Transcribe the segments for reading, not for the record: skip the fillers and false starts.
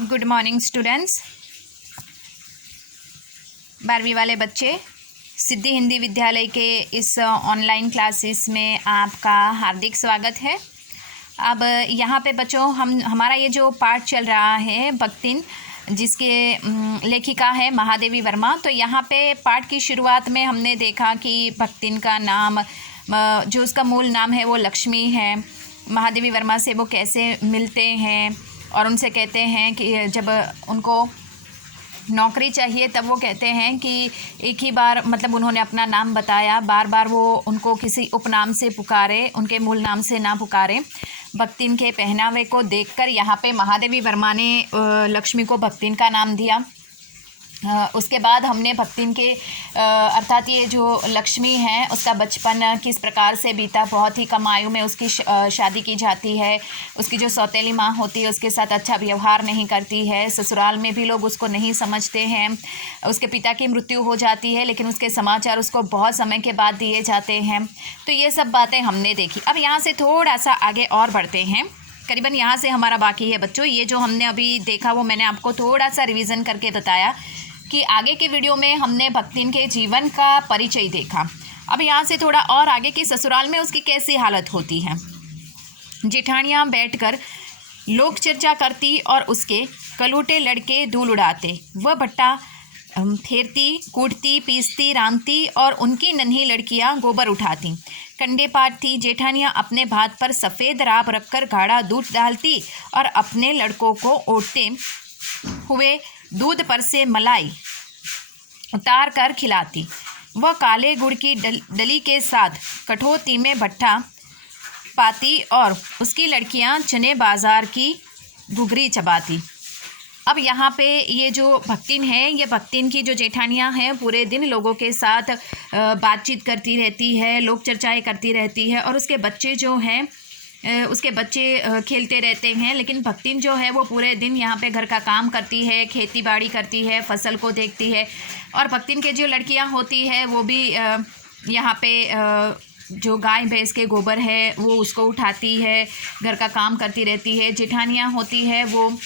Good morning students. 12वीं वाले बच्चे, सिद्धि हिंदी विद्यालय के इस ऑनलाइन क्लासेस में आपका हार्दिक स्वागत है। अब यहाँ पे बच्चों हमारा ये जो पाठ चल रहा है भक्तिन, जिसके लेखिका है महादेवी वर्मा। तो यहाँ पे पाठ की शुरुआत में हमने देखा कि भक्तिन का नाम, जो उसका मूल नाम है वो लक्ष्मी है। महादेवी वर्मा से वो कैसे मिलते हैं और उनसे कहते हैं कि जब उनको नौकरी चाहिए तब वो कहते हैं कि एक ही बार मतलब उन्होंने अपना नाम बताया, बार बार वो उनको किसी उपनाम से पुकारे, उनके मूल नाम से ना पुकारे। भक्तिन के पहनावे को देखकर यहाँ पे महादेवी वर्मा ने लक्ष्मी को भक्तिन का नाम दिया। उसके बाद हमने भक्तिन के अर्थात ये जो लक्ष्मी है उसका बचपन किस प्रकार से बीता। बहुत ही कम आयु में उसकी शादी की जाती है। उसकी जो सौतेली माँ होती है उसके साथ अच्छा व्यवहार नहीं करती है। ससुराल में भी लोग उसको नहीं समझते हैं। उसके पिता की मृत्यु हो जाती है, लेकिन उसके समाचार उसको बहुत समय के बाद दिए जाते हैं। तो ये सब बातें हमने देखी। अब यहाँ से थोड़ा सा आगे और बढ़ते हैं। करीबन यहाँ से हमारा बाकी है बच्चों। ये जो हमने अभी देखा वो मैंने आपको थोड़ा सा रिवीजन करके बताया कि आगे के वीडियो में हमने भक्तिन के जीवन का परिचय देखा। अब यहाँ से थोड़ा और आगे कि ससुराल में उसकी कैसी हालत होती है। जेठानियाँ बैठकर लोक चर्चा करती और उसके कलूटे लड़के धूल उड़ाते। वह भट्टा फेरती, कूटती, पीसती, रांधती और उनकी नन्ही लड़कियाँ गोबर उठाती, कंडे पाटती। जेठानियाँ अपने भात पर सफ़ेद राब रखकर गाढ़ा दूध डालती और अपने लड़कों को ओढ़ते हुए दूध पर से मलाई उतार कर खिलाती। वह काले गुड़ की डली के साथ कठौती में भट्टा पाती और उसकी लड़कियां चने बाजार की घुघरी चबाती। अब यहाँ पे ये जो भक्तिन है, ये भक्तिन की जो जेठानियाँ हैं पूरे दिन लोगों के साथ बातचीत करती रहती है, लोक चर्चाएँ करती रहती है और उसके बच्चे जो हैं उसके बच्चे खेलते रहते हैं। लेकिन भक्तिन जो है वो पूरे दिन यहाँ पे घर का काम करती है, खेती बाड़ी करती है, फसल को देखती है। और भक्तिन के जो लड़कियाँ होती है वो भी यहाँ पे जो गाय भैंस के गोबर है वो उसको उठाती है, घर का काम करती रहती है। जेठानियाँ होती है वो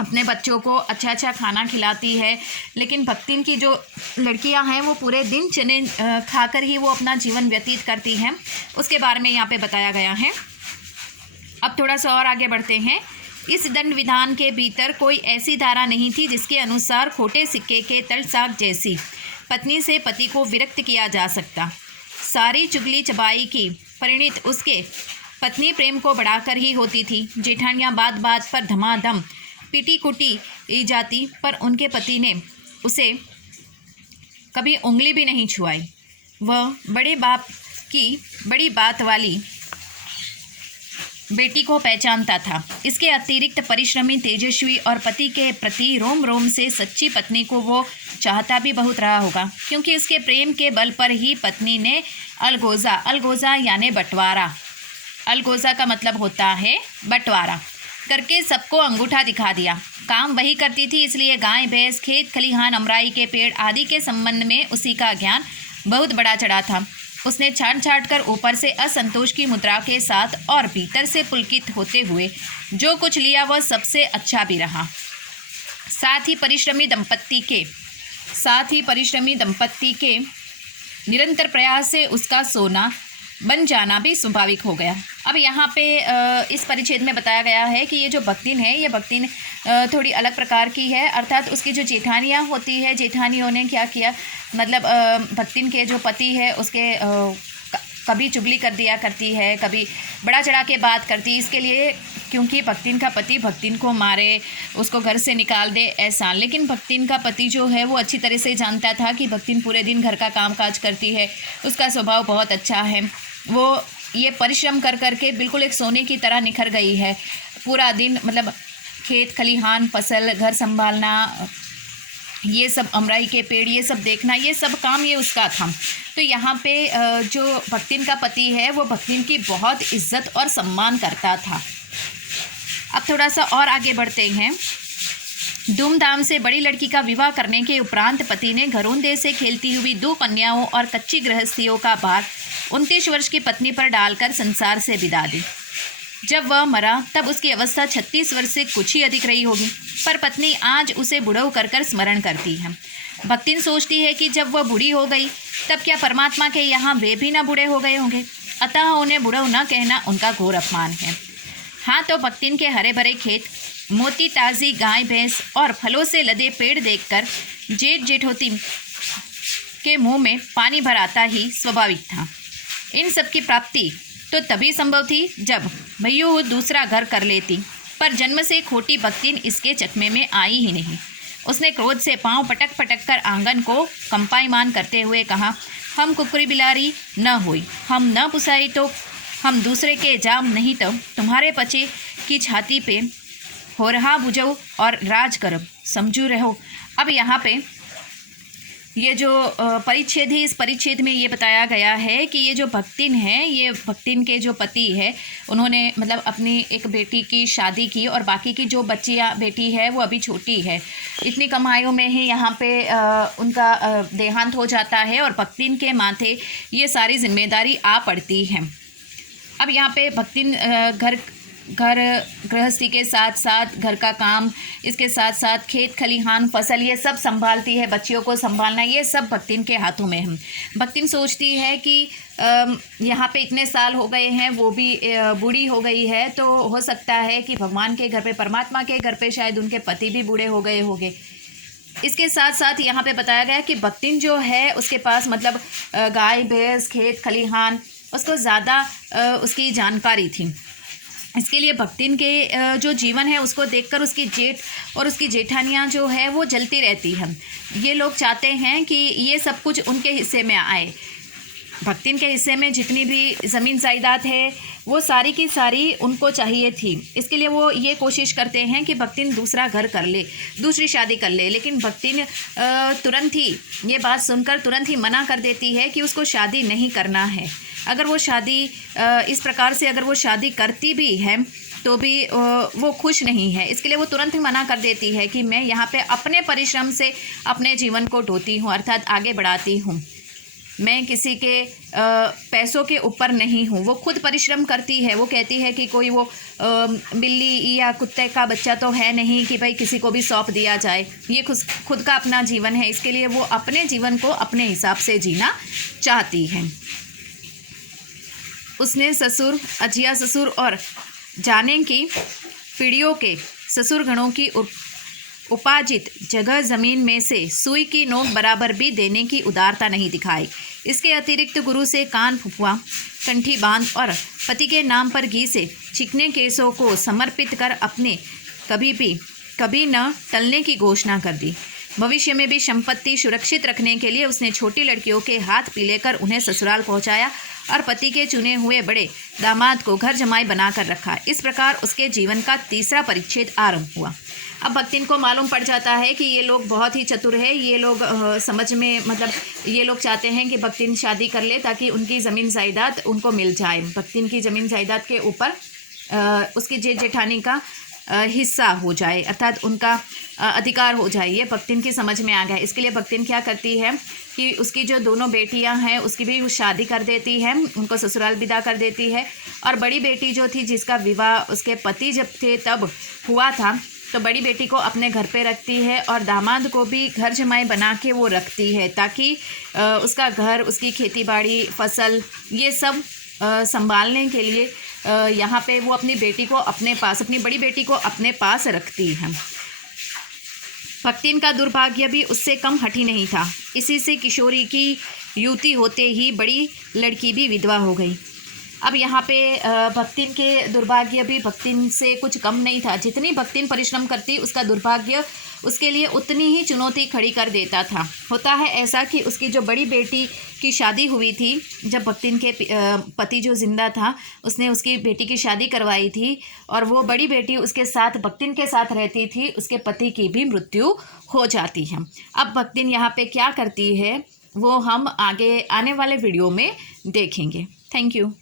अपने बच्चों को अच्छा अच्छा खाना खिलाती है। लेकिन भक्तिन की जो लड़कियां हैं वो पूरे दिन चने खाकर ही वो अपना जीवन व्यतीत करती हैं। उसके बारे में यहाँ पे बताया गया है। अब थोड़ा सा और आगे बढ़ते हैं। इस दंड विधान के भीतर कोई ऐसी धारा नहीं थी जिसके अनुसार खोटे सिक्के के तलसाक जैसी पत्नी से पति को विरक्त किया जा सकता। सारी चुगली चबाई की परिणित उसके पत्नी प्रेम को बढ़ाकर ही होती थी। जेठानियाँ बात बात पर धमाधम पीटी कुटी जाती, पर उनके पति ने उसे कभी उंगली भी नहीं छुआई। वह बड़े बाप की बड़ी बात वाली बेटी को पहचानता था। इसके अतिरिक्त परिश्रमी, तेजस्वी और पति के प्रति रोम रोम से सच्ची पत्नी को वो चाहता भी बहुत रहा होगा, क्योंकि उसके प्रेम के बल पर ही पत्नी ने अलगोजा यानी बंटवारा, अलगोजा का मतलब होता है बंटवारा, करके सबको अंगूठा दिखा दिया। काम वही करती थी, इसलिए गाय भैंस, खेत खलिहान, अमराई के पेड़ आदि के संबंध में उसी का ज्ञान बहुत बड़ा चढ़ा था। उसने छाट छाट कर ऊपर से असंतोष की मुद्रा के साथ और भीतर से पुलकित होते हुए जो कुछ लिया वह सबसे अच्छा भी रहा। साथ ही परिश्रमी दंपत्ति के निरंतर प्रयास से उसका सोना बन जाना भी स्वाभाविक हो गया। अब यहाँ पे इस परिच्छेद में बताया गया है कि ये जो भक्तिन है, ये भक्तिन थोड़ी अलग प्रकार की है। अर्थात उसकी जो जेठानियाँ होती है, जेठानियों ने क्या किया, मतलब भक्तिन के जो पति है उसके कभी चुगली कर दिया करती है, कभी बड़ा चढ़ा के बात करती, इसके लिए क्योंकि भक्तिन का पति भक्तिन को मारे, उसको घर से निकाल दे ऐसा। लेकिन भक्तिन का पति जो है वो अच्छी तरह से जानता था कि भक्तिन पूरे दिन घर का कामकाज करती है, उसका स्वभाव बहुत अच्छा है, वो ये परिश्रम कर करके बिल्कुल एक सोने की तरह निखर गई है। पूरा दिन मतलब खेत खलिहान, फसल, घर संभालना, ये सब अमराई के पेड़, ये सब देखना, ये सब काम ये उसका था। तो यहाँ पे जो भक्तिन का पति है वो भक्तिन की बहुत इज्जत और सम्मान करता था। अब थोड़ा सा और आगे बढ़ते हैं। धूमधाम से बड़ी लड़की का विवाह करने के उपरांत पति ने घरोंदे से खेलती हुई 2 कन्याओं और कच्ची गृहस्थियों का भार 29 वर्ष की पत्नी पर डालकर संसार से विदा दी। जब वह मरा तब उसकी अवस्था 36 वर्ष से कुछ ही अधिक रही होगी, पर पत्नी आज उसे बुढ़ऊ कर स्मरण करती है। भक्तिन सोचती है कि जब वह बूढ़ी हो गई तब क्या परमात्मा के यहाँ वे भी ना बूढ़े हो गए होंगे, अतः उन्हें बुढ़ऊ न कहना उनका घोर अपमान है। हाँ, तो भक्तिन के हरे भरे खेत, मोटी ताज़ी गाय भैंस और फलों से लदे पेड़ देखकर जेठ जेठोती के मुंह में पानी भर आता ही स्वाभाविक था। इन सब की प्राप्ति तो तभी संभव थी जब भैयू दूसरा घर कर लेती, पर जन्म से खोटी भक्तिन इसके चकमे में आई ही नहीं। उसने क्रोध से पांव पटक पटक कर आंगन को कंपायमान करते हुए कहा, हम कुकरी बिलारी न हुई, हम न पुसाई तो हम दूसरे के जाम, नहीं तो तुम्हारे पचे की छाती पे हो रहा बुझो और राज करब, समझू रहो। अब यहाँ पे ये जो परिच्छेद है, इस परिच्छेद में ये बताया गया है कि ये जो भक्तिन है, ये भक्तिन के जो पति है, उन्होंने मतलब अपनी एक बेटी की शादी की और बाकी की जो बच्चियाँ बेटी है वो अभी छोटी है। इतनी कम आयु में ही यहाँ पे उनका देहांत हो जाता है और भक्तिन के माथे ये सारी जिम्मेदारी आ पड़ती है। अब यहाँ पे भक्तिन घर गृहस्थी के साथ साथ घर का काम, इसके साथ साथ खेत खलिहान फसल ये सब संभालती है। बच्चियों को संभालना ये सब भक्तिन के हाथों में है। भक्तिन सोचती है कि यहाँ पे इतने साल हो गए हैं, वो भी बूढ़ी हो गई है, तो हो सकता है कि भगवान के घर पे, परमात्मा के घर पे शायद उनके पति भी बूढ़े हो गए होंगे। इसके साथ साथ यहाँ पे बताया गया कि भक्तिन जो है उसके पास मतलब गाय भैंस खेत खलिहान उसको ज़्यादा उसकी जानकारी थी। इसके लिए भक्तिन के जो जीवन है उसको देखकर उसकी जेठ और उसकी जेठानियाँ जो है वो जलती रहती हैं। ये लोग चाहते हैं कि ये सब कुछ उनके हिस्से में आए। भक्तिन के हिस्से में जितनी भी ज़मीन जायदाद है वो सारी की सारी उनको चाहिए थी। इसके लिए वो ये कोशिश करते हैं कि भक्तिन दूसरा घर कर ले, दूसरी शादी कर ले, लेकिन भक्तिन तुरंत ही ये बात सुनकर तुरंत ही मना कर देती है कि उसको शादी नहीं करना है। अगर वो शादी इस प्रकार से अगर वो शादी करती भी है तो भी वो खुश नहीं है। इसके लिए वो तुरंत ही मना कर देती है कि मैं यहाँ पे अपने परिश्रम से अपने जीवन को ढोती हूँ, अर्थात आगे बढ़ाती हूँ। मैं किसी के पैसों के ऊपर नहीं हूँ। वो खुद परिश्रम करती है। वो कहती है कि कोई वो बिल्ली या कुत्ते का बच्चा तो है नहीं कि भाई किसी को भी सौंप दिया जाए। ये खुद का अपना जीवन है। इसके लिए वो अपने जीवन को अपने हिसाब से जीना चाहती है। उसने ससुर, अजिया ससुर और जाने की पीढ़ियों के ससुर गणों की उपार्जित जगह ज़मीन में से सुई की नोक बराबर भी देने की उदारता नहीं दिखाई। इसके अतिरिक्त गुरु से कान फुफुआ, कंठी बांध और पति के नाम पर घी से चिकने केसों को समर्पित कर अपने कभी न टलने की घोषणा कर दी। भविष्य में भी संपत्ति सुरक्षित रखने के लिए उसने छोटी लड़कियों के हाथ पीले कर उन्हें ससुराल पहुंचाया और पति के चुने हुए बड़े दामाद को घर जमाई बनाकर रखा। इस प्रकार उसके जीवन का तीसरा परिच्छेद आरंभ हुआ। अब भक्तिन को मालूम पड़ जाता है कि ये लोग बहुत ही चतुर है। ये लोग समझ में मतलब ये लोग चाहते हैं कि भक्तिन शादी कर ले ताकि उनकी ज़मीन जायदाद उनको मिल जाए। भक्तिन की ज़मीन जायदाद के ऊपर उसकी जेठ जेठानी का हिस्सा हो जाए, अर्थात उनका अधिकार हो जाए। ये भक्तिन की समझ में आ गया। इसके लिए भक्तिन क्या करती है कि उसकी जो दोनों बेटियां हैं उसकी भी शादी कर देती है, उनको ससुराल विदा कर देती है। और बड़ी बेटी जो थी जिसका विवाह उसके पति जब थे तब हुआ था, तो बड़ी बेटी को अपने घर पे रखती है और दामाद को भी घर जमाई बना के वो रखती है ताकि उसका घर, उसकी खेती बाड़ी, फसल ये सब संभालने के लिए यहाँ पे वो अपनी बेटी को अपने पास, अपनी बड़ी बेटी को अपने पास रखती है। भक्तिन का दुर्भाग्य भी उससे कम हठी नहीं था। इसी से किशोरी की युति होते ही बड़ी लड़की भी विधवा हो गई। अब यहाँ पे भक्तिन के दुर्भाग्य भी भक्तिन से कुछ कम नहीं था। जितनी भक्तिन परिश्रम करती उसका दुर्भाग्य उसके लिए उतनी ही चुनौती खड़ी कर देता था। होता है ऐसा कि उसकी जो बड़ी बेटी की शादी हुई थी, जब भक्तिन के पति जो जिंदा था उसने उसकी बेटी की शादी करवाई थी और वो बड़ी बेटी उसके साथ भक्तिन के साथ रहती थी। उसके पति की भी मृत्यु हो जाती है। अब भक्तिन यहाँ पे क्या करती है वो हम आगे आने वाले वीडियो में देखेंगे। Thank you.